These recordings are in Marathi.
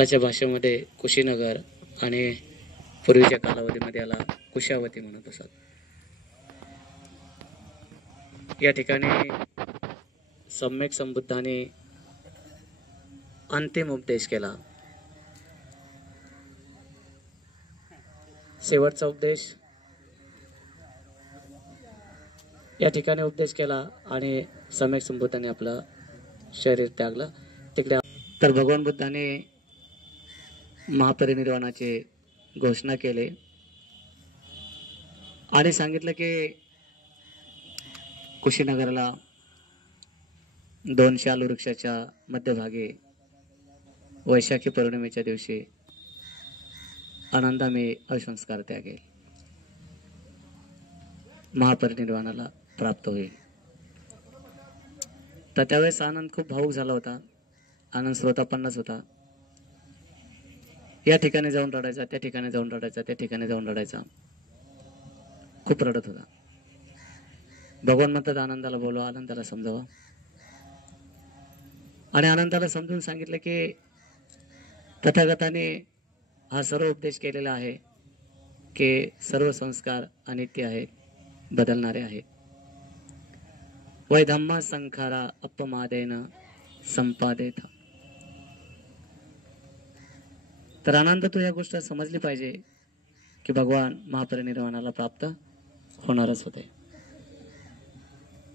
आताच्या भाषेमध्ये कुशीनगर आणि पूर्वीच्या कालावधीमध्ये याला कुशावती म्हणत असत. या ठिकाणी सम्यक संबुद्धाने अंतिम उपदेश केला. शेवटचा उपदेश या ठिकाणी उपदेश केला आणि सम्यक संबुद्धाने आपलं शरीर त्यागलं. तिकडे तर भगवान बुद्धाने महापरिनिर्वाणाची घोषणा केली आणि सांगितलं की कुशीनगरला 2 शाल वृक्षाच्या मध्यभागी वैशाखी पौर्णिमेच्या दिवशी आनंदाने अविसंस्कार त्यागेल, महापरिनिर्वाणाला प्राप्त होईल. तर त्यावेळेस आनंद खूप भावुक झाला होता. आनंद श्रोतापन्नच होता. या ठिकाणी जाऊन रडायचा, त्या ठिकाणी जाऊन रडायचा, त्या ठिकाणी जाऊन रडायचा. खूप रडत होता. भगवान म्हणतात आनंदाला बोलवा, आनंदाला समजावा. आणि आनंदाला समजून सांगितलं की तथागताने हा सर्व उपदेश केलेला आहे की सर्व संस्कार अनित्य आहेत, बदलणारे आहेत. वै धम्मा संखारा अपमादेन संपादेत. तर आनंद तू या गोष्ट समजली पाहिजे की भगवान महापरिनिर्वाणाला प्राप्त होणारच होते.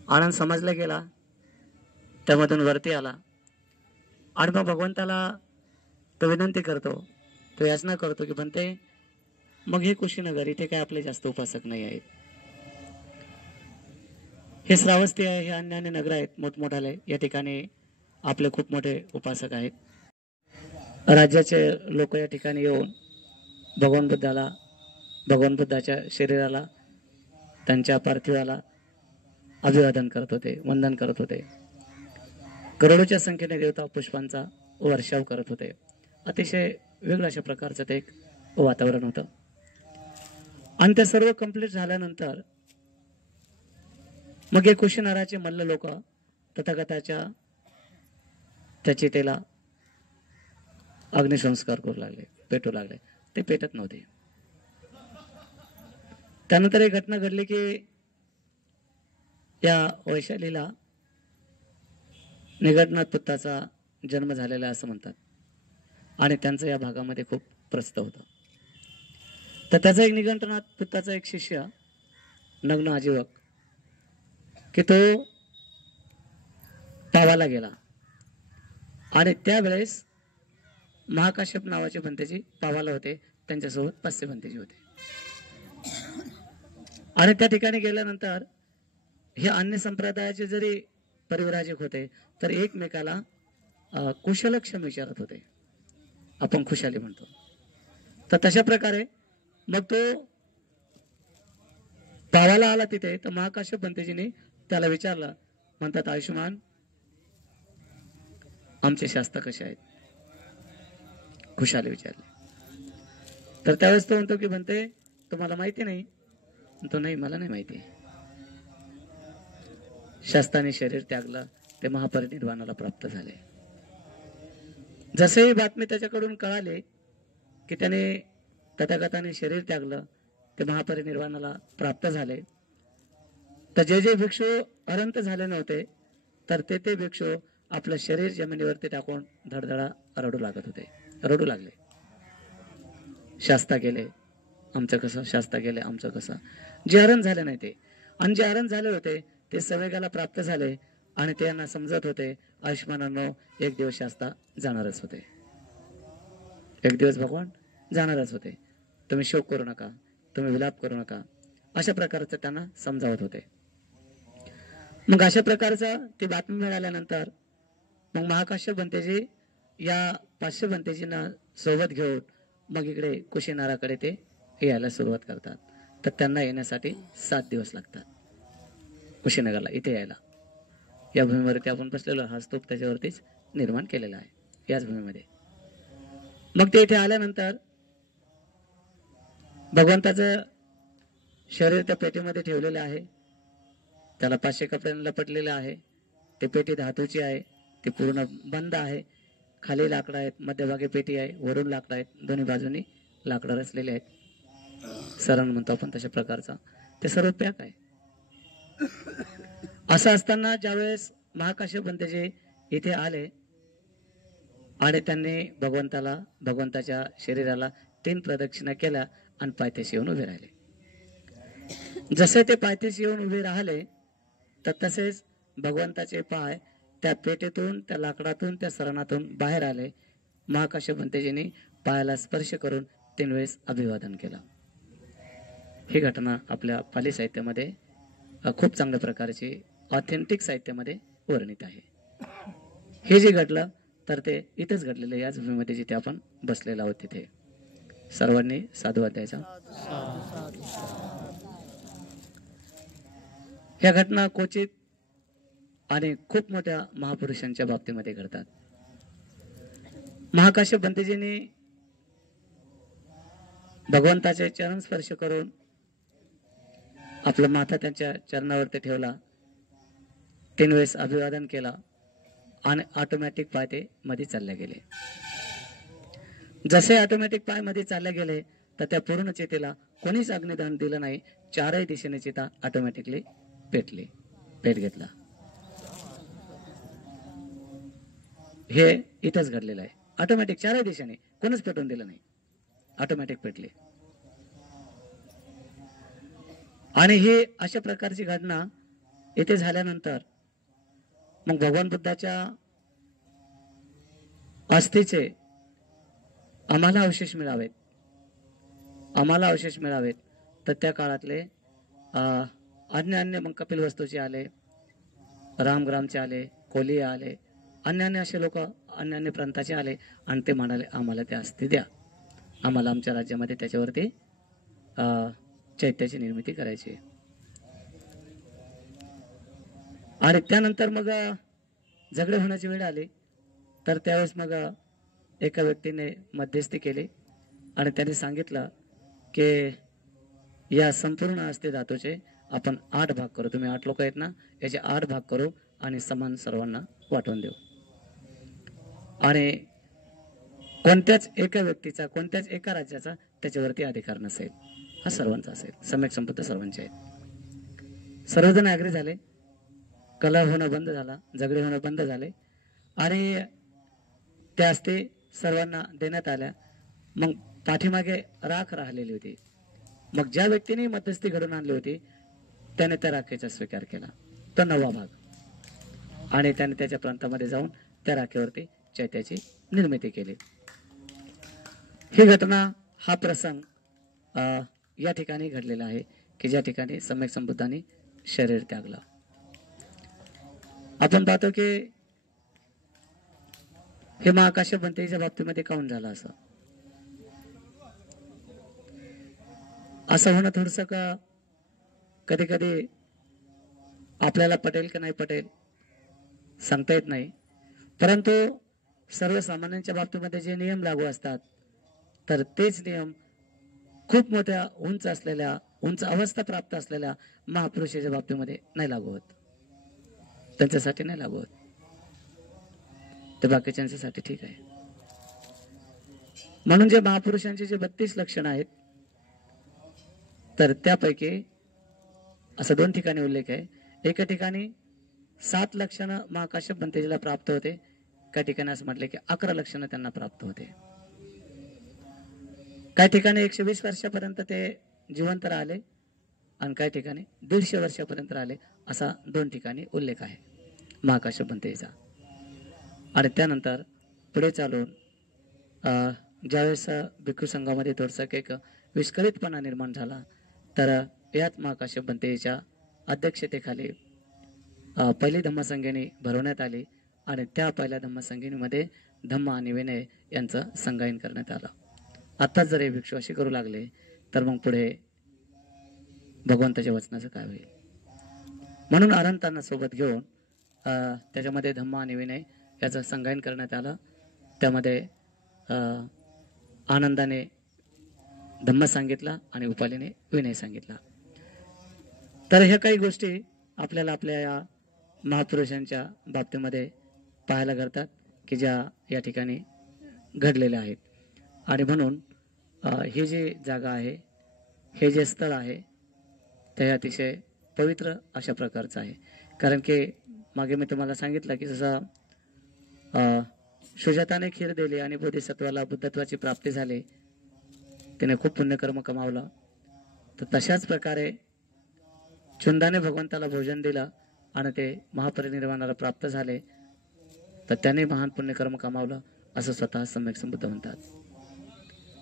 आनंद समजला गेला, त्यामधून वरती आला आणि मग भगवंताला तो विनंती करतो, तो याचना करतो की बनते मग हे कुशीनगर, इथे काय आपले जास्त उपासक नाही आहेत. हे श्रावस्ती आहे, हे अन्य अन्य नगर आहेत मोठमोठाले, या ठिकाणी आपले खूप मोठे उपासक आहेत. राज्याचे लोक या ठिकाणी येऊन भगवान बुद्धाच्या शरीराला, त्यांच्या पार्थिवाला अभिवादन करत होते, वंदन करत होते. करोडोच्या संख्येने देवता पुष्पांचा वर्षाव करत होते. अतिशय वेगळ्या अशा प्रकारचं ते एक वातावरण होतं. आणि ते सर्व कंप्लीट झाल्यानंतर मग हे कुशीनगराचे मल्ल लोक तथागताच्या त्या चितेला अग्निसंस्कार करू लागले, पेटू लागले. ते पेटत नव्हते. त्यानंतर एक घटना घडली की या वैशालीला निगडनाथ पुत्राचा जन्म झालेला असं म्हणतात आणि त्यांचं या भागामध्ये खूप प्रसिद्ध होतं. तर त्याचा एक निगंठनाथ पुत्राचा एक शिष्य नग्न आजीवक की तो पावाला गेला आणि त्यावेळेस महाकाश्यप नावाचे भंतेजी पावाला होते, त्यांच्यासोबत 500 भंतेजी होते. आणि त्या ठिकाणी गेल्यानंतर हे अन्य संप्रदायाचे जरी परिव्राजक होते तर एकमेकाला कुशलक्षम विचारत होते, आपण खुशाली म्हणतो. तर तशा प्रकारे मग तो पावाला आला तिथे, तर महाकाश्यप भंतेजीने त्याला विचारलं, म्हणतात आयुष्यमान आमचे शास्त्र कसे आहेत, खुशाली विचारले. तर त्यावेळेस तो म्हणतो की म्हणते तुम्हाला माहिती नाही. तो नाही, मला नाही माहिती. शास्त्राने शरीर त्यागलं, ते महापरिनिर्वाणाला प्राप्त झाले. जसे ही बातमी त्याच्याकडून कळाले की त्याने तथागताने शरीर त्यागलं, ते महापरिनिर्वाणाला प्राप्त झाले, तर जे जे भिक्षू अरंत झाले नव्हते तर ते भिक्षू आपलं शरीर जमिनीवरती टाकून धडधडा रडू लागत होते, रडू लागले. शास्ता गेले आमचं कसं, शास्ता गेले आमचं कसं. जे हरण झाले नाही ते, आणि जे हरण झाले होते ते सवेगाला प्राप्त झाले आणि त्यांना समजत होते आयुष्मानांनो एक दिवस शास्ता जाणारच होते, एक दिवस भगवान जाणारच होते. तुम्ही शोक करू नका, तुम्ही विलाप करू नका, अशा प्रकारचं त्यांना समजावत होते. मग अशा प्रकारचं ती बातमी मिळाल्यानंतर मग महाकाश्यप भंतेजी या 500 भंतेजींना सोबत घेऊन मग इकडे कुशीनगराकडे ते यायला सुरुवात करतात. तर त्यांना येण्यासाठी 7 दिवस लागतात कुशीनगरला, इथे यायला. या भूमीवरती आपण बसलेलो, हा स्तूप त्याच्यावरतीच निर्माण केलेला आहे, याच भूमीमध्ये. मग ते इथे आल्यानंतर भगवंताचं शरीर त्या पेटीमध्ये ठेवलेलं आहे, त्याला 500 कपड्यांना लपटलेलं आहे. ते पेटी धातूची आहे, ती पूर्ण बंद आहे. खाली लाकडं आहेत, मध्यभागी पेटी आहे, वरून लाकडं आहेत, दोन्ही बाजूनी लाकडं रचलेले आहेत, सरण म्हणतो आपण तशा प्रकारचा, ते सर्व पॅक आहे. असं असताना ज्यावेळेस महाकाश्यप पंतजी इथे आले आणि त्यांनी भगवंताच्या शरीराला 3 प्रदक्षिणा केल्या आणि पायथ्याशी येऊन उभे राहिले. जसे ते पायथ्याशी येऊन उभे राहिले तर तसेच भगवंताचे पाय त्या पेटेतून, त्या लाकडातून, त्या सरणातून बाहेर आले. महाकाश्यप पंतजींनी पायाला स्पर्श करून 3 वेळेस अभिवादन केलं. ही घटना आपल्या पाली साहित्यामध्ये खूप चांगल्या प्रकारची ऑथेंटिक साहित्यामध्ये वर्णित आहे. हे जे घडलं तर ते इथेच घडलेलं, याच भूमीमध्ये जिथे आपण बसलेलो आहोत तिथे. सर्वांनी साधुवाद द्यायचा. ह्या घटना क्वचित आणि खूप मोठ्या महापुरुषांच्या बाबतीमध्ये घडतात. महाकाश्यप पंतजींनी भगवंताचे चरण स्पर्श करून आपला माथा त्यांच्या चरणावरती ठेवला, 3 वेळेस अभिवादन केला आणि ऑटोमॅटिक पाय ते मध्ये चालले गेले. जसे ऑटोमॅटिक पाय मध्ये चालले गेले तर त्या पूर्ण चितेला कोणीच अग्निदान दिलं नाही. 4ही दिशेने चिता ऑटोमॅटिकली पेट घेतला. हे इथंच घडलेलं आहे. ऑटोमॅटिक 4ही दिशेने कोणीच पेटून दिलं नाही, ऑटोमॅटिक पेटले. आणि ही अशा प्रकारची घटना इथे झाल्यानंतर मग भगवान बुद्धाच्या अस्थीचे आम्हाला अवशेष मिळावेत तर त्या काळातले अन्य मग कपिल वस्तूचे आले, रामग्रामचे आले, कोलिये आले, अन्य असे लोक अन्य प्रांताचे आले आणि ते म्हणाले आम्हाला त्या अस्थी द्या, आम्हाला आमच्या राज्यामध्ये त्याच्यावरती चैत्याची निर्मिती करायची. आणि त्यानंतर मग झगडे होण्याची वेळ आली तर त्यावेळेस मग एका व्यक्तीने मध्यस्थी केली आणि त्याने सांगितलं की या संपूर्ण अस्थि धातूचे आपण 8 भाग करू. तुम्ही 8 लोक आहेत ना, याचे 8 भाग करू आणि समान सर्वांना वाटून देऊ. आणि कोणत्याच एका व्यक्तीचा, कोणत्याच एका राज्याचा त्याच्यावरती अधिकार नसेल, हा सर्वांचा असेल, सम्यक संपत्ती सर्वांची आहे. सर्वजण ऍग्री झाले, कलह होणं बंद झाला, झगडे होणं बंद झाले आणि त्या अस्थी सर्वांना देण्यात आल्या. मग पाठीमागे राख राहिलेली होती. मग ज्या व्यक्तीने मध्यस्थी घडून आणली होती त्याने त्या राखेचा स्वीकार केला, तो 9वा भाग, आणि त्याने त्याच्या प्रांतामध्ये जाऊन त्या राखेवरती चैत्याची निर्मिती केली. ही घटना, हा प्रसंग या ठिकाणी घडलेला आहे की ज्या ठिकाणी सम्यक संबुद्धांनी शरीर त्यागलं. आपण पाहतो की हे महाकाश्यप पंतजीच्या बाबतीमध्ये काऊन झालं असं होणं थोडस का कधी कधी आपल्याला पटेल की नाही पटेल सांगता येत नाही. परंतु सर्वसामान्यांच्या बाबतीमध्ये जे नियम लागू असतात तर तेच नियम खूप मोठ्या उंच अवस्था प्राप्त असलेल्या महापुरुषाच्या बाबतीमध्ये नाही लागू होत, त्यांच्यासाठी नाही लागू होत, ते बाकीच्यांसाठी ठीक आहे. म्हणून जे महापुरुषांचे जे 32 लक्षण आहेत तर त्यापैकी असं 2 ठिकाणी उल्लेख आहे. एका ठिकाणी 7 लक्षणं महाकाश्यप पंतजीला प्राप्त होते, काही ठिकाणी असं म्हटले की 11 लक्षणं त्यांना प्राप्त होते. काही ठिकाणी 120 वर्षापर्यंत ते जिवंत राहिले आणि काही ठिकाणी 150 वर्षापर्यंत राहिले, असा 2 ठिकाणी उल्लेख आहे महाकाश्यप पंतजीचा. आणि त्यानंतर पुढे चालून ज्यावेळेस भिक्खू संघामध्ये थोडसा एक विस्कळीतपणा निर्माण झाला तर याच महाकाश्यप पंतजीच्या अध्यक्षतेखाली पहिली धम्मसंगीनी भरवण्यात आली आणि त्या पहिल्या धम्मसंगीनीमध्ये धम्म आणि विनय यांचं संगायन करण्यात आलं. आत्ताच जर हे भिक्षू असे करू लागले तर मग पुढे भगवंताच्या वचनाचं काय होईल. म्हणून अनंतांना सोबत घेऊन त्याच्यामध्ये धम्म आणि विनय याचं संगायन करण्यात आलं. त्यामध्ये आनंदाने धम्म सांगितला आणि उपालीने विनय सांगितला. तर ह्या काही गोष्टी आपल्याला आपल्या या महापुरुषांच्या बाबतीमध्ये पाहायला घडतात. की ज्या या ठिकाणी घडलेल्या आहेत. आणि म्हणून ही जी जागा आहे, हे जे स्थळ आहे, ते अतिशय पवित्र अशा प्रकारचं आहे. कारण की मागे मी तुम्हाला सांगितलं की जसं सुजाताने खीर दिली आणि बोधिसत्वाला बुद्धत्वाची प्राप्ती झाली, त्याने खूप पुण्यकर्म कमावलं. तर तशाच प्रकारे चुंदाने भगवंताला भोजन दिलं आणि ते महापरिनिर्वाणाला प्राप्त झाले, तर त्याने महान पुण्यकर्म कमावलं असं स्वतः सम्यक संबुद्ध म्हणतात.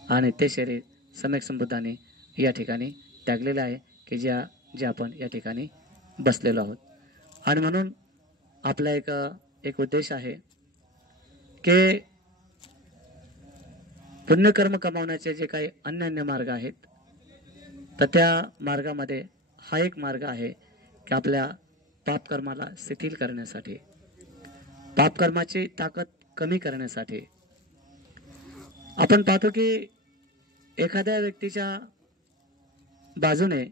आणि ते शरीर सम्यक संबुद्धाने या ठिकाणी त्यागलेलं आहे की जे आपण या ठिकाणी बसलेलो आहोत. आणि म्हणून आपला एक उद्देश आहे की पुण्यकर्म कमावण्याचे जे काही अन्य मार्ग आहेत, तर त्या मार्गामध्ये हा एक मार्ग आहे की आपल्या पापकर्माला शिथिल करण्यासाठी, पापकर्माची ताकद कमी करण्यासाठी. आपण पाहतो की एखाद्या व्यक्तीच्या बाजूने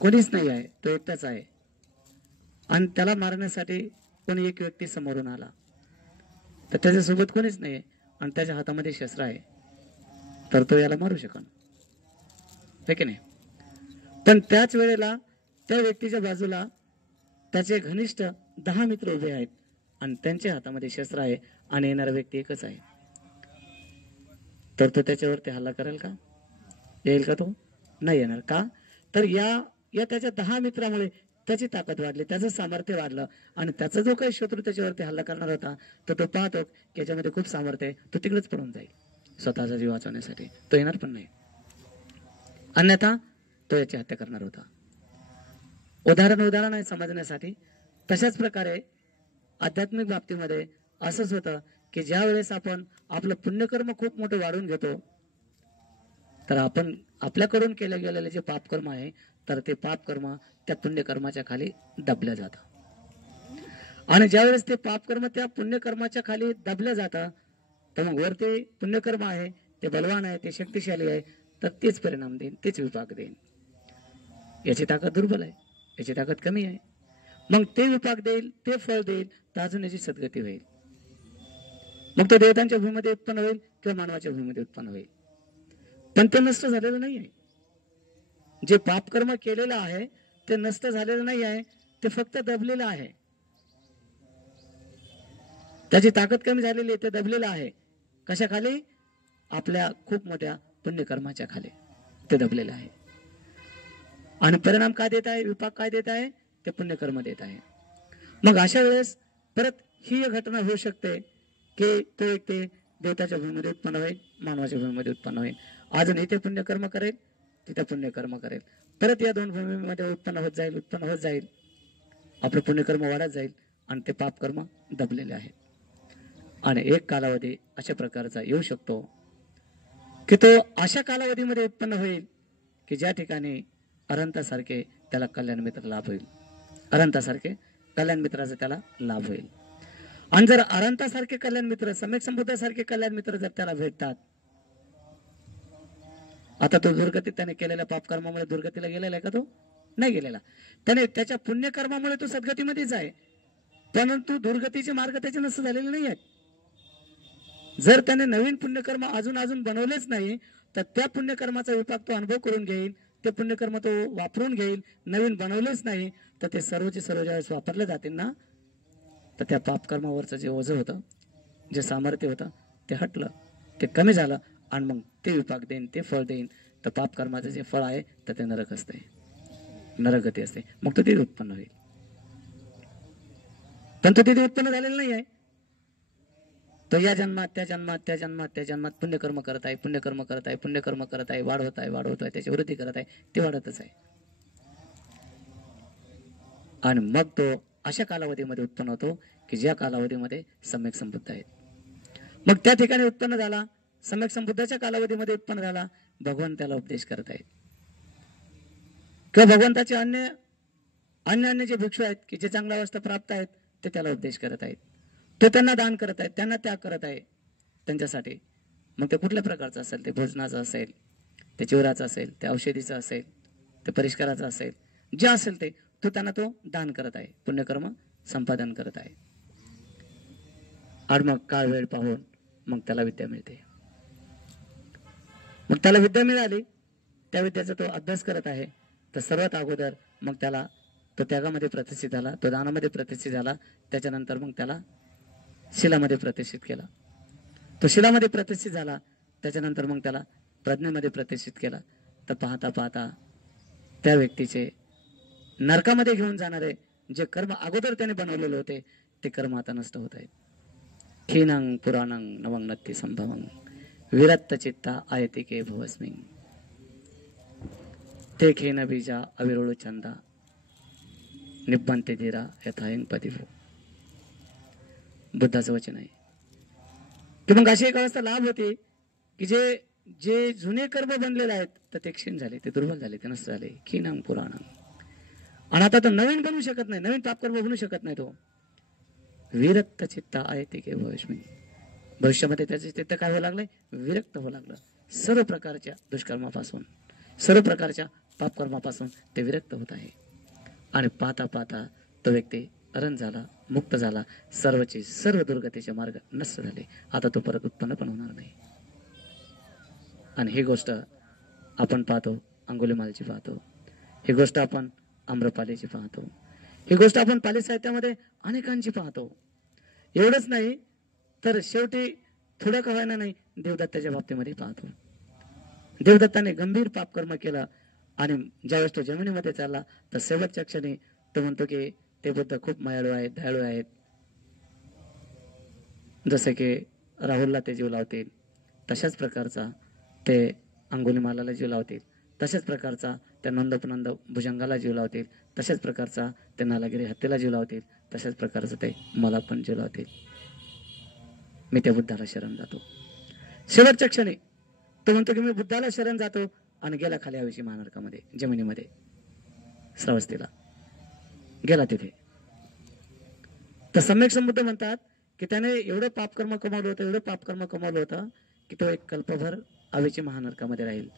कोणीच नाही आहे, तो एकटाच आहे, आणि त्याला मारण्यासाठी कोणी एक व्यक्ती समोरून आला, तर त्याच्यासोबत कोणीच नाही आणि त्याच्या हातामध्ये शस्त्र आहे, तर तो याला मारू शकन, है की नाही? पण त्याच वेळेला त्या व्यक्तीच्या बाजूला त्याचे घनिष्ठ 10 मित्र उभे आहेत आणि त्यांच्या हातामध्ये शस्त्र आहे आणि येणारा व्यक्ती एकच आहे, तर तो त्याच्यावरती हल्ला करेल का? येईल का? तो नाही येणार. का? तर या त्याच्या 10 मित्रामुळे त्याची ताकद वाढली, त्याचं सामर्थ्य वाढलं, आणि त्याचा जो काही शत्रू त्याच्यावरती हल्ला करणार होता, तर तो पाहतो की याच्यामध्ये खूप सामर्थ्य आहे, तो तिकडेच पडून जाईल स्वतःचा जीव वाचवण्यासाठी, तो येणार पण नाही, अन्यथा तो याची हत्या करणार होता. उदाहरण आहे समजण्यासाठी. तशाच प्रकारे आध्यात्मिक बाबतीमध्ये असंच होतं की ज्या वेळेस आपण आपलं पुण्यकर्म खूप मोठं वाढवून घेतो, तर आपण आपल्याकडून केले गेलेले जे पापकर्म आहे, तर ते पापकर्म त्या पुण्यकर्माच्या खाली दबल्या जातं. आणि ज्यावेळेस ते पापकर्म त्या पुण्यकर्माच्या खाली दबल्या जातं, तर मग वरती पुण्यकर्म आहे, ते बलवान आहे, ते शक्तिशाली आहे, तर तेच परिणाम देईन, तेच विपाक देईन. याची ताकद दुर्बल आहे, याची ताकद कमी आहे, मग ते विपाक देईल, ते फळ देईल, तर अजून याची सद्गती होईल. मग तो देवतांच्या भूमीमध्ये उत्पन्न होईल किंवा मानवाच्या भूमीमध्ये उत्पन्न होईल, पण ते नष्ट झालेलं नाही आहे. जे पापकर्म केलेलं आहे ते नष्ट झालेलं नाही आहे, ते फक्त दबलेलं आहे, त्याची ताकद कमी झालेली आहे, ते दबलेलं आहे. कशा खाली? आपल्या खूप मोठ्या पुण्यकर्माच्या खाली ते दबलेलं आहे. आणि परिणाम काय देत आहे? विपाक काय देत आहे? ते पुण्यकर्म देत आहे. मग अशा वेळेस परत ही एक घटना होऊ शकते की तो एक ते देवताच्या भूमीमध्ये उत्पन्न होईल, मानवाच्या भूमीमध्ये उत्पन्न होईल, अजून इथे पुण्यकर्म करेल, तिथे पुण्यकर्म करेल, परत या दोन भूमीमध्ये उत्पन्न होत जाईल, आपलं पुण्यकर्म वाढत जाईल आणि ते पापकर्म दबलेले आहेत. आणि एक कालावधी अशा प्रकारचा येऊ शकतो की तो अशा कालावधीमध्ये उत्पन्न होईल की ज्या ठिकाणी अनंतासारखे त्याला कल्याण मित्र लाभ होईल, अनंतासारखे कल्याण मित्राचा त्याला लाभ होईल. आणि जर अनंतासारखे कल्याण मित्र, सम्यक संबुद्धासारखे कल्याण मित्र जर त्याला भेटतात, आता तो दुर्गतीत त्याने केलेल्या पापकर्मामुळे दुर्गतीला गेलेला आहे का? तो नाही गेलेला. त्याने त्याच्या पुण्यकर्मामुळे तो सद्गतीमध्येच आहे, परंतु दुर्गतीचे मार्ग त्याचे नष्ट झालेले नाही आहेत. जर त्याने नवीन पुण्यकर्म अजून बनवलेच नाही, तर त्या पुण्यकर्माचा विपाक तो अनुभव करून घेईल, ते पुण्यकर्म तो वापरून घेईल. नवीन बनवलेच नाही, तर ते सर्वचे सर्व ज्यावेळेस वापरले जातील ना, तर त्या पापकर्मावरचं जे ओझं होतं, जे सामर्थ्य होतं, ते हटलं, ते कमी झालं, आणि मग ते विपाक देईन, ते फळ देईन. तर पापकर्माचं जे फळ आहे तर ते नरक असते, नरकगती असते. मग तो तिथे उत्पन्न होईल, पण तो तिथे उत्पन्न झालेला नाही आहे. तो या जन्मात त्या जन्मात पुण्यकर्म करत आहे, वाढवत आहे, त्याची वृद्धी करत आहे, ते वाढतच आहे. आणि मग तो अशा कालावधीमध्ये उत्पन्न होतो की ज्या कालावधीमध्ये सम्यक संबुद्ध आहेत. मग त्या ठिकाणी उत्पन्न झाला, सम्यक संबुद्धाच्या कालावधीमध्ये उत्पन्न झाला, भगवान त्याला उपदेश करत आहेत, किंवा भगवंताचे अन्य जे भिक्षू आहेत की जे चांगल्या अवस्था प्राप्त आहेत, ते त्याला उपदेश करत आहेत, ते त्यांना दान करत आहेत, त्यांना त्याग करत आहे त्यांच्यासाठी. मग ते कुठल्या प्रकारचं असेल, ते भोजनाचं असेल, ते चिवराचं असेल, ते औषधीचं असेल, ते परिष्काराचं असेल, जे असेल ते तो त्यांना तो दान करत आहे, पुण्यकर्म संपादन करत आहे. आणि मग काळ वेळ पाहून मग त्याला विद्या मिळते. मग त्याला विद्या मिळाली, त्या विद्याचा तो अभ्यास करत आहे. तर सर्वात अगोदर मग त्याला तो त्यागामध्ये प्रतिष्ठित झाला, तो दानामध्ये प्रतिष्ठित झाला. त्याच्यानंतर मग त्याला शिलामध्ये प्रतिष्ठित केला. तो शिलामध्ये प्रतिष्ठित झाला, त्याच्यानंतर मग त्याला प्रज्ञेमध्ये प्रतिष्ठित केला. तर पाहता पाहता त्या व्यक्तीचे नरकामध्ये घेऊन जाणारे जे कर्म अगोदर त्याने बनवलेले होते ते कर्म आता नष्ट होत आहेत. खीनंग पुराणंग नवंग नत्ती संभवंग विरक्त चित्ता आयतिके भवस्मी ते खेन बीजा अविरोळ चंदा निब्बंते धीरा यथायंग पदिभो. बुद्धाचं वचन आहे की मग अशी एक अवस्था लाभ होते की जे जे जुने कर्म बनलेले आहेत तर ते क्षीण झाले, ते दुर्बल झाले, ते नष्ट झाले. खीनंग पुराणंग. आणि आता तो नवीन बनवू शकत नाही, नवीन पापकर्म बनवू शकत नाही. तो विरक्त चित्ता आहे ते के भविष्मी. भविष्यामध्ये त्याचे चित्त काय होऊ लागलंय? विरक्त होऊ लागलं. सर्व प्रकारच्या दुष्कर्मापासून, सर्व प्रकारच्या पापकर्मापासून ते विरक्त होत आहे. आणि पाहता पाहता तो व्यक्ती अरण झाला, मुक्त झाला. सर्वचे सर्व दुर्गतीचे मार्ग नष्ट झाले. आता तो परत उत्पन्न पण होणार नाही. आणि ही गोष्ट आपण पाहतो, अंगुलीमालची पाहतो, ही गोष्ट आपण आम्रपालीची पाहतो, ही गोष्ट आपण पाली साहित्यामध्ये अनेकांची पाहतो. एवढंच नाही तर शेवटी थोडं का व्हायना नाही देवदत्ताच्या बाबतीमध्ये पाहतो. देवदत्ताने गंभीर पापकर्म केला आणि ज्यावेळेस तो जमिनीमध्ये चालला तर शेवटच्या क्षणी तो म्हणतो की ते बुद्ध खूप मायाळू आहेत, दयाळू आहेत. जसे की राहुलला ते जीव लावतील तशाच प्रकारचा ते अंगुलीमालाला जीव लावतील, तशाच प्रकारचा त्या नंदोपनंद भुजंगाला जीव लावतील, तशाच प्रकारचा ते नालागिरी हत्तीला जीव लावतील, तशाच प्रकारचं ते मला पण जीव लावतील. मी त्या बुद्धाला शरण जातो. शेवटच्या क्षणी तो म्हणतो की मी बुद्धाला शरण जातो आणि गेला खाली हवेशी महानरकामध्ये, जमिनीमध्ये, श्रावस्तीला गेला. तिथे तर सम्यक संबुद्ध म्हणतात की त्याने एवढं पापकर्म कमावलं होतं, एवढं पापकर्म कमावलं होतं की तो एक कल्पभर हवेची महानरकामध्ये राहील.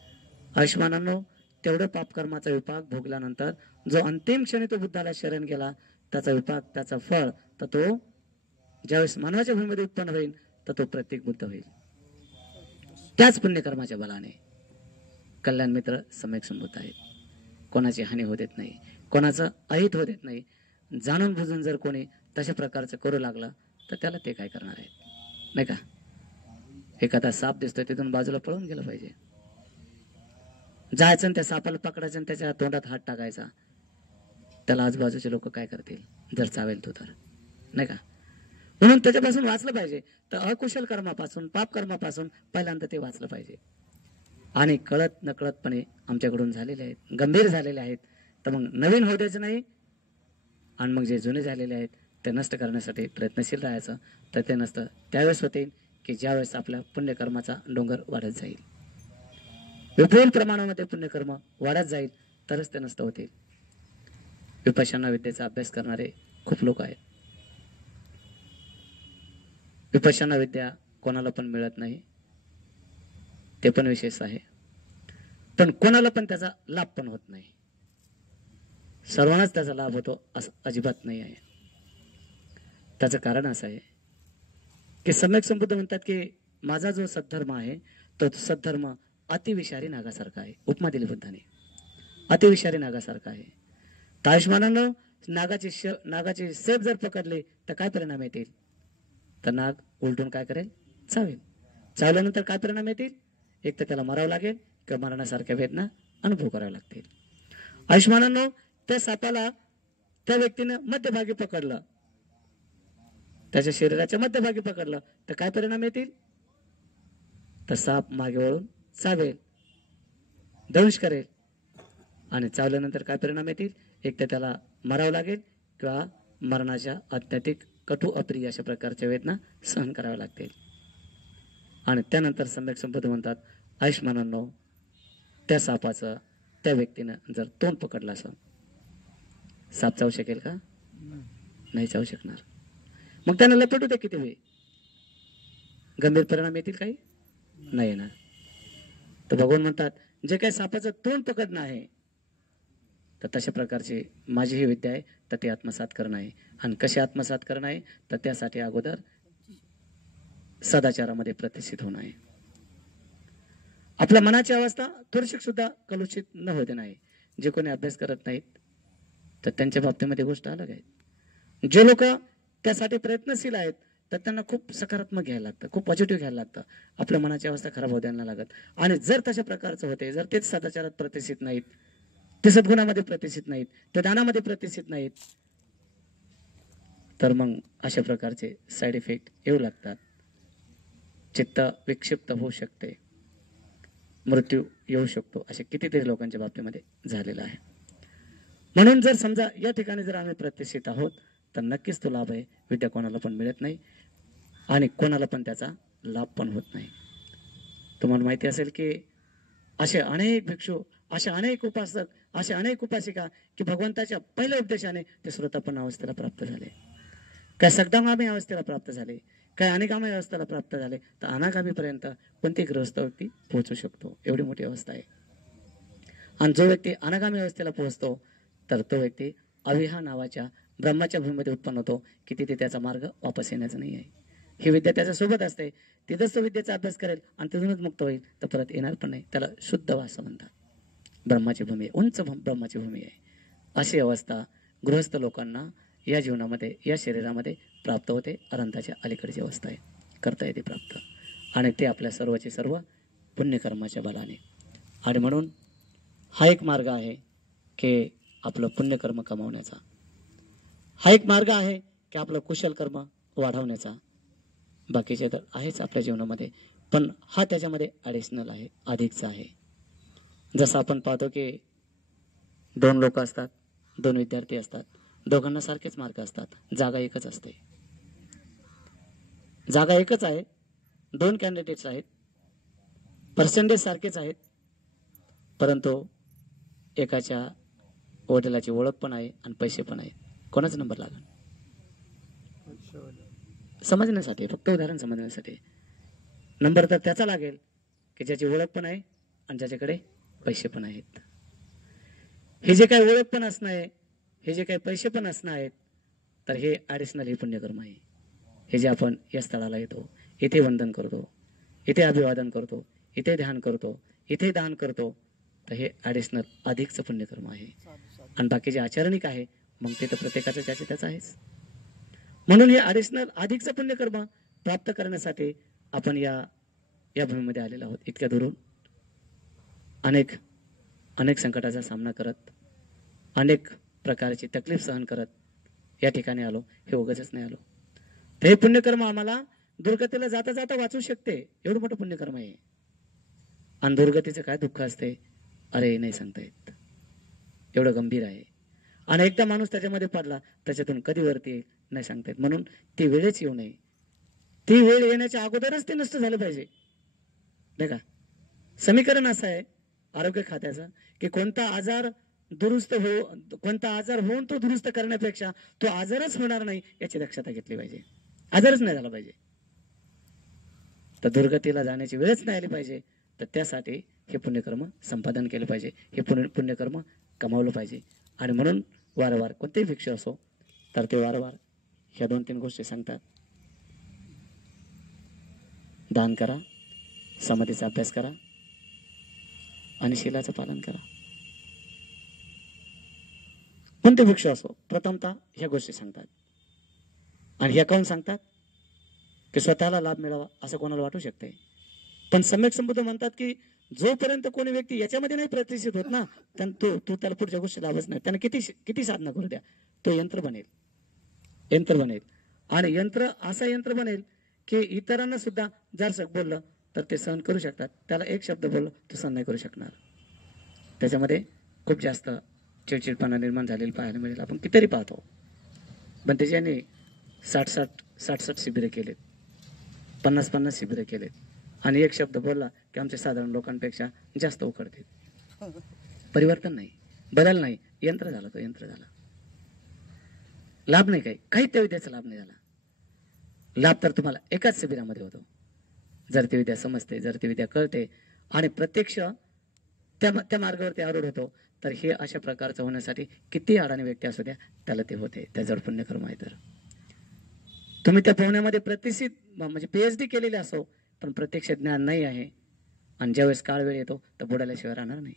आयुष्मानांनो, तेवढं पापकर्माचा विपाक भोगल्यानंतर जो अंतिम क्षणी तो बुद्धाला शरण गेला त्याचा विपाक, त्याचा फळ तर तो ज्यावेळेस मानवाच्या भूमीमध्ये उत्पन्न होईल तर तो प्रत्येक बुद्ध होईल. त्याच पुण्यकर्माच्या बलाने कल्याण मित्र सम्यक संबुद्ध आहेत. कोणाची हानी होत देत नाही, कोणाचं अहित होत देत नाही. जाणून बुजून जर कोणी तशा प्रकारचं करू लागला तर त्याला ते काय करणार आहेत, नाही का? एखादा साप दिसतोय तिथून बाजूला पळून गेलं पाहिजे. जायचं आणि त्या सापाला पकडायचं आणि त्याच्या तोंडात हात टाकायचा. त्याला आजूबाजूचे लोक काय करतील जर चावेल तो तर, नाही का? म्हणून त्याच्यापासून वाचलं पाहिजे. तर अकुशल कर्मापासून, पाप कर्मापासून पहिल्यांदा ते वाचलं पाहिजे. आणि कळत नकळतपणे आमच्याकडून झालेले आहेत, गंभीर झालेले आहेत. तर मग नवीन होऊ द्यायचं नाही आणि मग जे जुने झालेले आहेत ते नष्ट करण्यासाठी प्रयत्नशील राहायचं. तर ते नसतं त्यावेळेस होते की ज्यावेळेस आपल्या पुण्यकर्माचा डोंगर वाढत जाईल, विपुल प्रमाणामध्ये पुण्यकर्म वाढत जाईल तरच ते नष्ट होतील. विपश्यना विद्येचा अभ्यास करणारे खूप लोक आहेत. विपश्यना विद्या कोणाला पण मिळत नाही, ते पण विशेष आहे. पण कोणाला पण त्याचा लाभ पण होत नाही. सर्वांनाच त्याचा लाभ होतो असं अजिबात नाही आहे. त्याचं कारण असं आहे की सम्यक संबुद्ध म्हणतात की माझा जो सद्धर्म आहे तो सद्धर्म अतिविषारी नागासारखा आहे. उपमा दिली बुद्धाने, अतिविषारी नागासारखा आहे. तायुष्मानांनो, नागाची सेफ जर पकडले तर काय परिणाम येतील? तर नाग उलटून काय करेल? चावेल. चावल्यानंतर काय परिणाम येतील? एक तर त्याला मरावं लागेल किंवा मरणासारख्या वेदना अनुभव करावे लागतील. आयुष्मानांनो, त्या सापाला त्या व्यक्तीनं मध्यभागी पकडलं, त्याच्या शरीराच्या मध्यभागी पकडलं तर काय परिणाम येतील? तर साप मागे वळून चावेल, दंश करेल. आणि चावल्यानंतर काय परिणाम येतील? एक तर त्याला मरावं लागेल किंवा मरणाच्या अत्याधिक कटू अप्रिय अशा प्रकारच्या वेदना सहन कराव्या लागतील. आणि त्यानंतर सम्यक संबुद्ध म्हणतात, आयुष्मानांनो, त्या सापाचं त्या व्यक्तीनं जर तोंड पकडलं असं, साप चावू शकेल का? नाही चावू शकणार. मग त्यानं लपटू दे किती वेळ, गंभीर परिणाम येतील काही? नाही येणार. तर भगवान म्हणतात, जे काही सापाचं तोंड पकडणं आहे तर तशा प्रकारची माझी ही विद्या आहे तर ती आत्मसात करणं आहे. आणि कशी आत्मसात करणं आहे? तर त्यासाठी अगोदर सदाचारामध्ये प्रतिष्ठित होणं आहे. आपल्या मनाची अवस्था थोडीशी सुद्धा कलुषित न होते नाही. जे कोणी अभ्यास करत नाहीत तर त्यांच्या बाबतीमध्ये गोष्ट अलग आहे. जे लोक त्यासाठी प्रयत्नशील आहेत तर त्यांना खूप सकारात्मक घ्यायला लागतं, खूप पॉझिटिव्ह घ्यायला लागतं. आपल्या मनाची अवस्था खराब होऊ द्यायला लागत. आणि जर तशा प्रकारचं होते, जर तेच सदाचारात प्रतिष्ठित नाहीत, ते सद्गुणामध्ये प्रतिष्ठित नाहीत, ते दानामध्ये प्रतिष्ठित नाहीत, तर मग अशा प्रकारचे साईड इफेक्ट येऊ लागतात. चित्त विक्षिप्त होऊ शकते, मृत्यू येऊ शकतो. असे कितीतरी लोकांच्या बाबतीमध्ये झालेलं आहे. म्हणून जर समजा या ठिकाणी जर आम्ही प्रतिष्ठित आहोत तर नक्कीच तो लाभ आहे. विद्या कोणाला पण मिळत नाही आणि कोणाला पण त्याचा लाभ पण होत नाही. तुम्हाला माहिती असेल की असे अनेक भिक्षू, असे अनेक उपासक, असे अनेक उपासिका की भगवंताच्या पहिल्या उपदेशाने ते श्रोतापन्न अवस्थेला प्राप्त झाले, काय सगदागामी अवस्थेला प्राप्त झाले, काय अनेकामी अवस्थेला प्राप्त झाले, तर अनागामीपर्यंत कोणती ग्रस्त व्यक्ती पोहोचू शकतो. एवढी मोठी अवस्था आहे. आणि जो व्यक्ती अनागामी अवस्थेला पोहोचतो तर तो व्यक्ती अविहा नावाच्या ब्रह्माच्या भूमीमध्ये उत्पन्न होतो की तिथे त्याचा मार्ग वापस येण्याचा नाही आहे. ही विद्या त्याच्या सोबत असते. तिथंच तो विद्येचा अभ्यास करेल आणि तिथूनच मुक्त होईल, तर परत येणार पण नाही. त्याला शुद्ध वास म्हणतात. ब्रह्माची भूमी आहे, उंच ब्रह्माची भूमी आहे. अशी अवस्था गृहस्थ लोकांना या जीवनामध्ये, या शरीरामध्ये प्राप्त होते. अनंताच्या अलीकडची अवस्था आहे, करता येते प्राप्त. आणि ते आपल्या सर्वचे सर्व पुण्यकर्माच्या बलाने. आणि म्हणून हा एक मार्ग आहे की आपलं पुण्यकर्म कमावण्याचा. हा एक मार्ग आहे की आपलं कुशल कर्म वाढवण्याचा. बाकीचे तर आहेच आपल्या जीवनामध्ये, पण हा त्याच्यामध्ये ॲडिशनल आहे, अधिकचा आहे. जसं आपण पाहतो की दोन लोक असतात, दोन विद्यार्थी असतात, दोघांना सारखेच मार्क असतात, जागा एकच असते. जागा एकच आहे, दोन कॅन्डिडेट्स आहेत, पर्सेंटेज सारखेच आहेत, परंतु एकाच्या वडिलाची ओळख पण आहे आणि पैसे पण आहेत. कोणाचा नंबर लागला समजण्यासाठी, फक्त उदाहरण समजण्यासाठी. नंबर तर त्याचा लागेल की ज्याची ओळख पण आहे आणि ज्याच्याकडे पैसे पण आहेत. हे जे काही ओळख पण असणं आहे, हे जे काही पैसे पण असणं आहेत, तर हे ॲडिशनल हे पुण्यकर्म आहे. हे जे आपण या स्थळाला येतो, इथे वंदन करतो, इथे अभिवादन करतो, इथे ध्यान करतो, इथे दान करतो, तर हे ॲडिशनल अधिकचं पुण्यकर्म आहे. आणि बाकी जे आचरणिक आहे मग ते तर प्रत्येकाचं ज्याचे त्याचं आहेच. म्हणून हे ॲडिशनल अधिकचं पुण्यकर्म प्राप्त करण्यासाठी आपण या भूमीमध्ये आलेलो आहोत. इतक्या दुरून अनेक संकटाचा सामना करत, अनेक प्रकारची तकलीफ सहन करत या ठिकाणी आलो. हे उगाचच नाही आलो. तर हे पुण्यकर्म आम्हाला दुर्गतीला जाता जाता वाचू शकते. एवढं मोठं पुण्यकर्म आहे. आणि दुर्गतीचं काय दुःख असते, अरे नाही सांगता येत, एवढं गंभीर आहे. आणि एकदा माणूस त्याच्यामध्ये पडला, त्याच्यातून कधी वरती येईल नाही सांगता येत. म्हणून ती वेळच येऊ नये. ती वेळ येण्याच्या अगोदरच ते नष्ट झालं पाहिजे. नाही का? समीकरण असं आहे आरोग्य खात्याचं की कोणता आजार होऊन तो दुरुस्त करण्यापेक्षा तो आजारच होणार नाही याची दक्षता घेतली पाहिजे. आजारच नाही झाला पाहिजे, तर दुर्गतीला जाण्याची वेळच नाही आली पाहिजे. तर त्यासाठी हे पुण्यकर्म संपादन केलं पाहिजे, हे पुण्यकर्म कमावलं पाहिजे. आणि म्हणून वारंवार कोणतेही भिक्षू असो तर ते वारंवार ह्या 2-3 गोष्टी सांगतात. दान करा, समाधीचा अभ्यास करा आणि शीलाचं पालन करा. कोणते भिक्षू असो प्रथमतः ह्या गोष्टी सांगतात. आणि ह्या काऊन सांगतात की स्वतःला लाभ मिळावा असं कोणाला वाटू शकते. पण सम्यक संबुद्ध म्हणतात की जोपर्यंत कोणी व्यक्ती याच्यामध्ये नाही प्रतिष्ठित होत ना, तो त्याला पुढच्या गोष्टी लाभच नाही. त्याने किती साधना करू द्या, तो यंत्र बनेल. आणि असा यंत्र बनेल की इतरांना सुद्धा जर बोललं तर ते सहन करू शकतात. त्याला एक शब्द बोललं तो सहन नाही करू शकणार. त्याच्यामध्ये खूप जास्त चिडचिडपणा निर्माण झालेला पाहायला मिळेल. आपण कितीतरी पाहतो. पण त्याच्याने 60 शिबिरे केलेत, 50 शिबिरे केलेत, आणि एक शब्द बोलला की आमच्या साधारण लोकांपेक्षा जास्त उकडते. परिवर्तन नाही, बदल नाही, यंत्र झाला. तो यंत्र झाला. लाभ नाही, काही त्या विद्याचा लाभ नाही झाला. लाभ तर तुम्हाला एकाच शिबिरामध्ये होतो, जर ती विद्या समजते, जर ती विद्या कळते आणि प्रत्यक्ष त्या मार्गावरती आरूढ होतो. तर हे अशा प्रकारचं होण्यासाठी किती अडाणी व्यक्ती असू द्या त्याला ते होते. त्याजवळ पुण्यकर्म आहे. तर तुम्ही त्या पोहण्यामध्ये प्रतिष्ठित म्हणजे PhD केलेले असो, पण प्रत्यक्ष ज्ञान नाही आहे. आणि ज्यावेळेस काळ वेळ येतो तर बुडाल्याशिवाय राहणार नाही.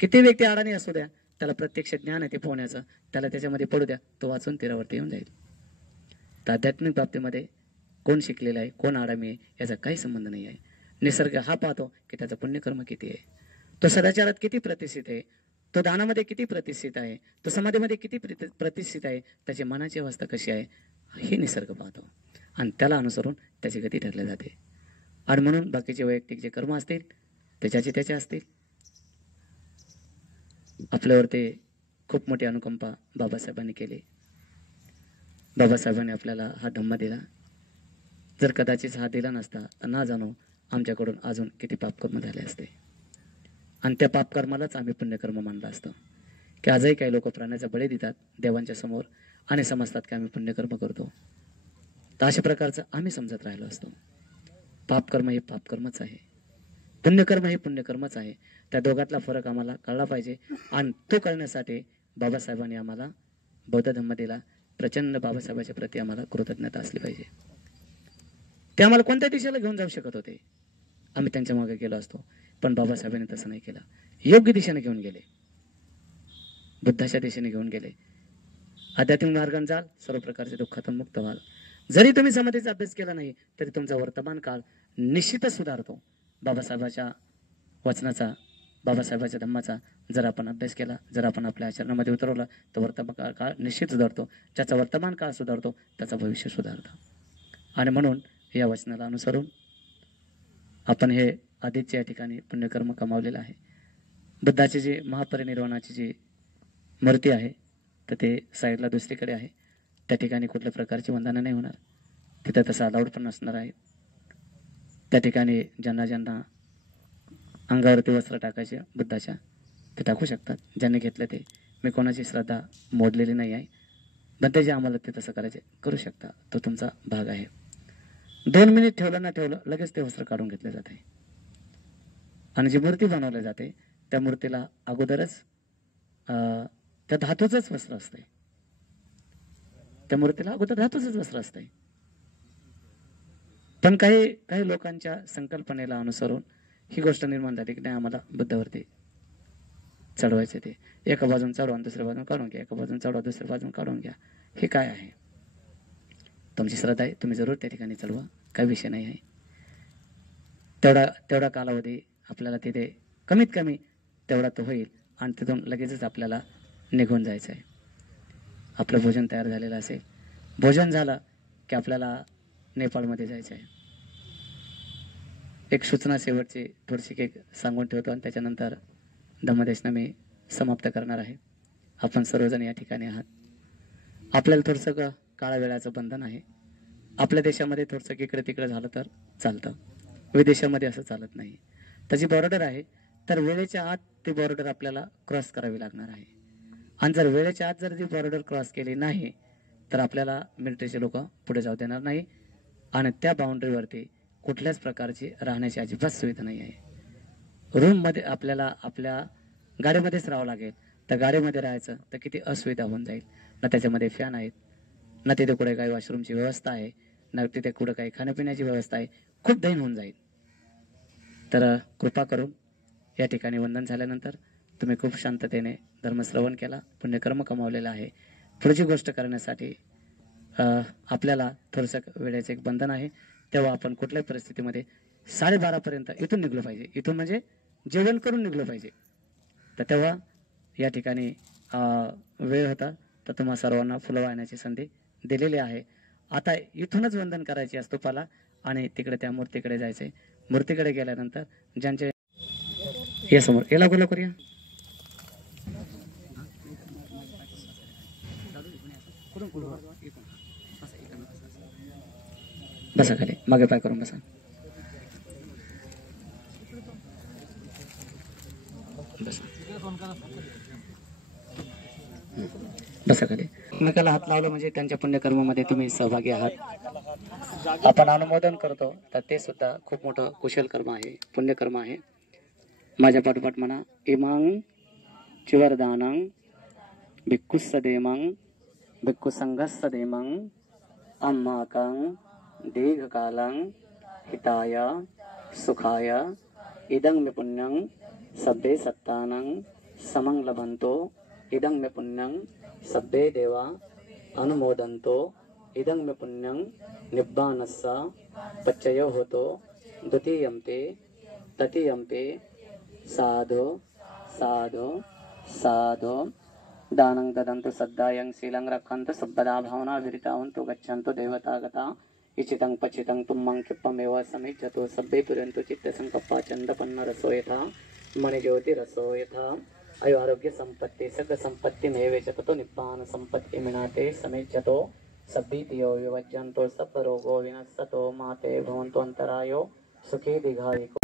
किती व्यक्ती अडाणी असू द्या, त्याला प्रत्यक्ष ज्ञान आहे ते पोहण्याचं, त्याला त्याच्यामध्ये पडू द्या, तो वाचून तीरावरती येऊन जाईल. तर आध्यात्मिक बाबतीमध्ये कोण शिकलेला आहे, कोण आडामी आहे, याचा काही संबंध नाही आहे. निसर्ग हा पाहतो की त्याचं पुण्यकर्म किती आहे, तो सदाचारात किती प्रतिष्ठित आहे, तो दानामध्ये किती प्रतिष्ठित आहे, तो समाधीमध्ये किती प्रतिष्ठित आहे, त्याची मनाची अवस्था कशी आहे, हे निसर्ग पाहतो आणि त्याला अनुसरून त्याची गती ठरली जाते. आणि म्हणून बाकीचे वैयक्तिक जे कर्म असतील ते ज्याचे त्याचे असतील. आपल्यावरती खूप मोठी अनुकंपा बाबासाहेबांनी केली. बाबासाहेबांनी आपल्याला हा धम्म दिला. जर कदाचित हा दिला नसता तर ना जाणो आमच्याकडून अजून किती पापकर्म झाले असते. आणि त्या पापकर्मालाच आम्ही पुण्यकर्म मानलं असतं. की आजही काही लोक प्राण्याचा बळी देतात देवांच्या समोर आणि समजतात की आम्ही पुण्यकर्म करतो. तर अशा प्रकारचं आम्ही समजत राहिलो असतो. पापकर्म हे पापकर्मच आहे, पुण्यकर्म हे पुण्यकर्मच आहे. त्या दोघातला फरक आम्हाला कळला पाहिजे आणि तो कळण्यासाठी बाबासाहेबांनी आम्हाला बौद्ध धम्म दिला. प्रचंड बाबासाहेबांच्या प्रती आम्हाला कृतज्ञता असली पाहिजे. ते आम्हाला कोणत्या दिशेला घेऊन जाऊ शकत होते, आम्ही त्यांच्या मागे गेलो असतो, पण बाबासाहेबांनी तसं नाही केलं. योग्य दिशेने घेऊन गेले, बुद्धाच्या दिशेने घेऊन गेले. आध्यात्मिक मार्गाने जाल, सर्व प्रकारचे दुःखातून मुक्त व्हाल. जरी तुम्ही समाधीचा अभ्यास केला नाही तरी तुमचा वर्तमान काळ निश्चितच सुधारतो. बाबासाहेबाच्या वचनाचा, बाबासाहेबाच्या धम्माचा जर आपण अभ्यास केला, जर आपण आपल्या आचरणामध्ये उतरवला तर वर्तमान काळ निश्चित सुधारतो. ज्याचा वर्तमान काळ सुधारतो त्याचा भविष्य सुधारतो. आणि म्हणून या वचनाला अनुसरून आपण हे आधीच या ठिकाणी पुण्यकर्म कमावलेलं आहे. बुद्धाची जी महापरिनिर्वाणाची जी मूर्ती आहे तर ते साईडला दुसरीकडे आहे. त्या ठिकाणी कुठल्या प्रकारची वंदना नाही होणार. तिथं तसं अलाउड पण नसणार आहे. त्या ठिकाणी ज्यांना ज्यांना अंगावरती वस्त्र टाकायचे बुद्धाच्या ते टाकू शकतात, ज्यांनी घेतलं ते. मी कोणाची श्रद्धा मोडलेली नाही आहे, पण ते जे आम्हाला ते तसं करायचे करू शकता, तो तुमचा भाग आहे. 2 मिनिट ठेवलं ना ठेवलं लगेच ते वस्त्र काढून घेतले जाते. आणि जी मूर्ती बनवली जाते त्या मूर्तीला अगोदरच त्या धातूचंच वस्त्र असते. त्या मूर्तीला अगोदर धातूचंच वस्त्र असते. पण काही लोकांच्या संकल्पनेला अनुसरून ही गोष्ट निर्माण झाली की नाही आम्हाला बुद्धावरती चढवायचे, ते एका बाजून चढवा दुसऱ्या बाजून काढून घ्या, एका बाजून चढवा दुसऱ्या बाजून काढून घ्या. हे काय आहे? तुमची श्रद्धा आहे, तुम्ही जरूर त्या ठिकाणी चढवा, काही विषय नाही आहे. तेवढा कालावधी आपल्याला तिथे कमीत कमी तेवढा तो होईल आणि तिथून लगेचच आपल्याला निघून जायचं आहे. आपलं भोजन तयार झालेलं असेल, भोजन झालं की आपल्याला नेपाळमध्ये जायचं आहे. एक सूचना शेवटची थोडीशी एक सांगून ठेवतो आणि त्याच्यानंतर धम्मदेशना मी समाप्त करणार आहे. आपण सर्वजण या ठिकाणी आहात. आपल्याला थोडंसं काळा वेळाचं बंधन आहे. आपल्या देशामध्ये थोडंसं इकडे तिकडे झालं तर चालतं, विदेशामध्ये असं चालत नाही. त्याची बॉर्डर आहे, तर वेळेच्या आत ती बॉर्डर आपल्याला क्रॉस करावी लागणार आहे. आणि जर वेळेच्या आत जर ती बॉर्डर क्रॉस केली नाही तर आपल्याला मिलिटरीचे लोक पुढे जाऊ देणार नाही. आणि त्या बाउंड्रीवरती कुठल्याच प्रकारची राहण्याची अजिबात सुविधा नाही आहे. रूममध्ये आपल्याला आपल्या गाडीमध्येच राहावं लागेल. तर गाडीमध्ये राहायचं तर किती असुविधा होऊन जाईल. ना त्याच्यामध्ये फॅन आहेत, ना तिथे कुठे काही वॉशरूमची व्यवस्था आहे, ना तिथे कुठं काही खाण्यापिण्याची व्यवस्था आहे. खूप दैन होऊन जाईल. तर कृपा करून या ठिकाणी वंदन झाल्यानंतर तुम्ही खूप शांततेने धर्मश्रवण केला, पुण्यकर्म कमावलेलं आहे. पुढची गोष्ट करण्यासाठी आपल्याला थोडंसं वेळेचं एक बंधन आहे. तेव्हा आपण कुठल्याही परिस्थितीमध्ये 12:30 पर्यंत इथून निघलो पाहिजे. इथून म्हणजे जेवण करून निघलो पाहिजे. तर तेव्हा या ठिकाणी वेळ होता तर तुम्हा सर्वांना फुलं वाहण्याची संधी दिलेली आहे. आता इथूनच वंदन करायचे स्तूपाला आणि तिकडे त्या मूर्तीकडे जायचे. मूर्तीकडे गेल्यानंतर ज्यांचे या समोर याला गोला करूया. बसा खाली, मागे पाय करून बसा. बसा खाली. एकमेकाला हात लावलं म्हणजे त्यांच्या पुण्यकर्मामध्ये तुम्ही सहभागी आहात. आपण अनुमोदन करतो तर ते सुद्धा खूप मोठं कुशल कर्म आहे, पुण्यकर्म आहे. माझ्या पाठोपाठ म्हणा. इमांग चिवरदानांग भिक्खुस्स देमांग भिक्खु संघस्स देमांग अम्माकं दीर्घकालं हिताय सुखाय इदं मे पुण्यं सब्बे सत्तानं समं लभन्तो इदं मे पुण्यं सब्बे देवा अनुमोदन्तो इदं मे पुण्यं निब्बानस्सा पच्चयो होतो द्वितीयंते तृतीयंते साधु साधु साधु दानं ददन्तु सद्दायं शीलं रक्षन्तु सुब्बदा भावना विरितावन्तु गच्छन्तु देवतागता इचितं पचितं तुम्मं क्षिप्पमेव समिज्जतु सब्बे पुरन्तु चित्तसङ्कप्पा चन्दपन्नरसो यथा मणिज्योतिरसो यथा आयु आरोग्य संपत्ति सकल संपत्ति मेवे च ततो निब्बान संपत्ति मिनाते समिज्जतो सब्बीतियो विवज्जन्तो सब रोगो विनश्यतो माते भवन्तु अन्तरायो सुखी दीर्घायिको